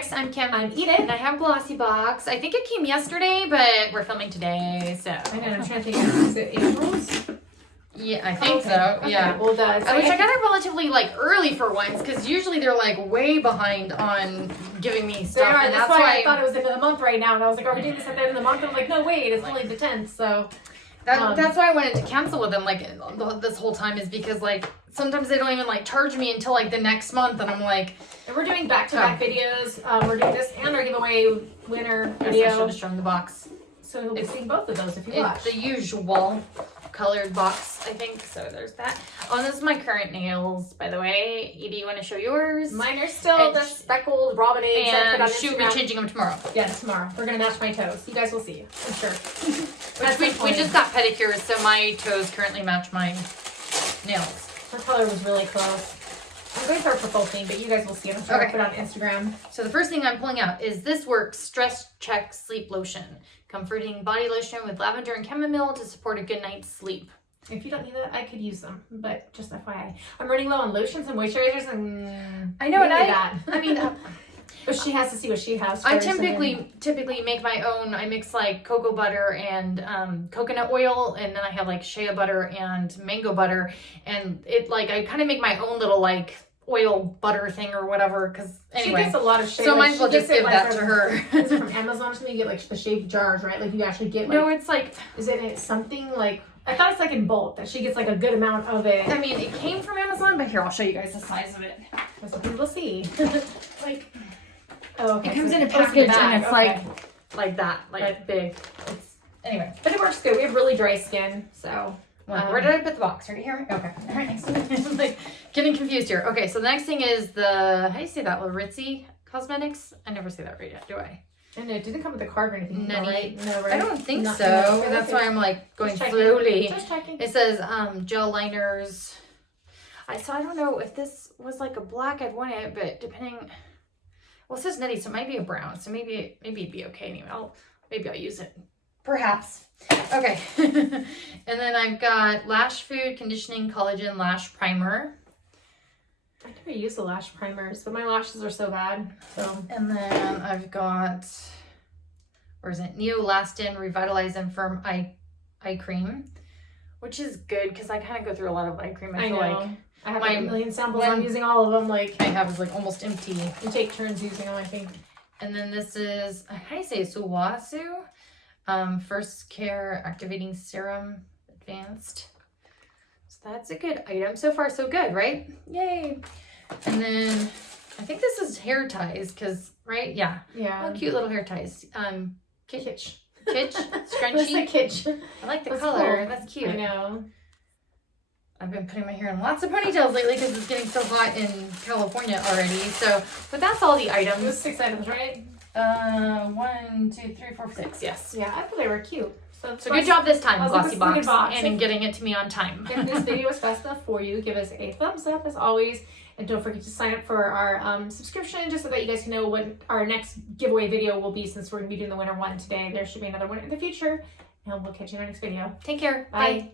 Glossybox. I'm Kim. I'm Edith. And I have Glossybox. I think it came yesterday, but we're filming today, so. I know, I'm trying to think. Is it April's? Yeah, I think so. Okay. Yeah. Well, I wish I got it relatively like early for once, because usually they're like way behind on giving me stuff. And that's why I thought it was the end of the month right now, and I was like, are we doing this at the end of the month? And I'm like, no, wait, it's only the 10th, so. That's why I wanted to cancel with them like this whole time, is because like sometimes they don't even like charge me until like the next month, and I'm like. And we're doing back-to-back videos. We're doing this and our giveaway winner video. I should have shown the box. So you'll be seeing both of those if you watch. It's the usual colored box, I think. So there's that. Oh, this is my current nails, by the way. Edie, you want to show yours? Mine are still the speckled robin eggs. And she'll be changing them tomorrow. Yes, tomorrow. We're going to match my toes. You guys will see, I'm sure. we just got pedicures, so my toes currently match my nails. Her color was really close. I'm going for a purple theme, but you guys will see it. I'm sure I'll put it on Instagram. So the first thing I'm pulling out is This Works Stress Check Sleep Lotion. Comforting body lotion with lavender and chamomile to support a good night's sleep. If you don't need that, I could use them, but just FYI. I'm running low on lotions and moisturizers, and I know, and I mean, but she has to see what she has. I typically make my own. I mix like cocoa butter and coconut oil, and then I have like shea butter and mango butter, and it like I kind of make my own little like oil butter thing or whatever. Because anyway, she gets a lot of shea. So might as well just give that to her. Is it from Amazon or something? You get like the shaved jars, right? Like you actually get. Like, no, it's like. Is it something like? I thought it's like in bulk that she gets like a good amount of it. I mean, it came from Amazon, but here I'll show you guys the size of it. So people see. Like. Oh, okay. It comes in a package and it's like that, like big. It's anyway, but it works good. We have really dry skin, so. Where did I put the box? Right here. Okay. All right. Next. I'm like getting confused here. Okay, so the next thing is the how do you say that? Laritzi Cosmetics. I never say that right yet, do I? And it didn't come with a card or anything. Nutty. Right? No, right? I don't think so. No, That's why I'm like going slowly. Just checking. It says gel liners. I don't know if this was like a black, I'd want it, but depending. Well, it says nutty, so it might be a brown. So maybe it'd be okay anyway. Maybe I'll use it. Perhaps. Okay. And then I've got Lash Food Conditioning Collagen Lash Primer. I never use the lash primers, but my lashes are so bad. So. And then I've got, where is it? Neolastin Revitalize and Firm Eye Cream, which is good because I kind of go through a lot of eye cream. I feel like I have a million samples. I'm using all of them. Like I have is like almost empty. We take turns using them, I think. And then this is, how do you say, Suwasu? First Care Activating Serum Advanced. So that's a good item. So far, so good, right? Yay. And then I think this is hair ties, because, right? Yeah. Yeah. Oh, cute little hair ties. Kitsch. Scrunchy. What's the kitsch? I like the color. Cool. That's cute. I know. I've been putting my hair in lots of ponytails lately because it's getting so hot in California already. So, but that's all the items. It was 6 items, right? 1, 2, 3, 4, 6. Yes. Yeah, I thought they were cute. So good job this time, Glossybox, and getting it to me on time. If this video was fast enough for you, give us a thumbs up as always. And don't forget to sign up for our subscription just so that you guys can know what our next giveaway video will be, since we're going to be doing the winner one today. There should be another one in the future. And we'll catch you in our next video. Take care. Bye.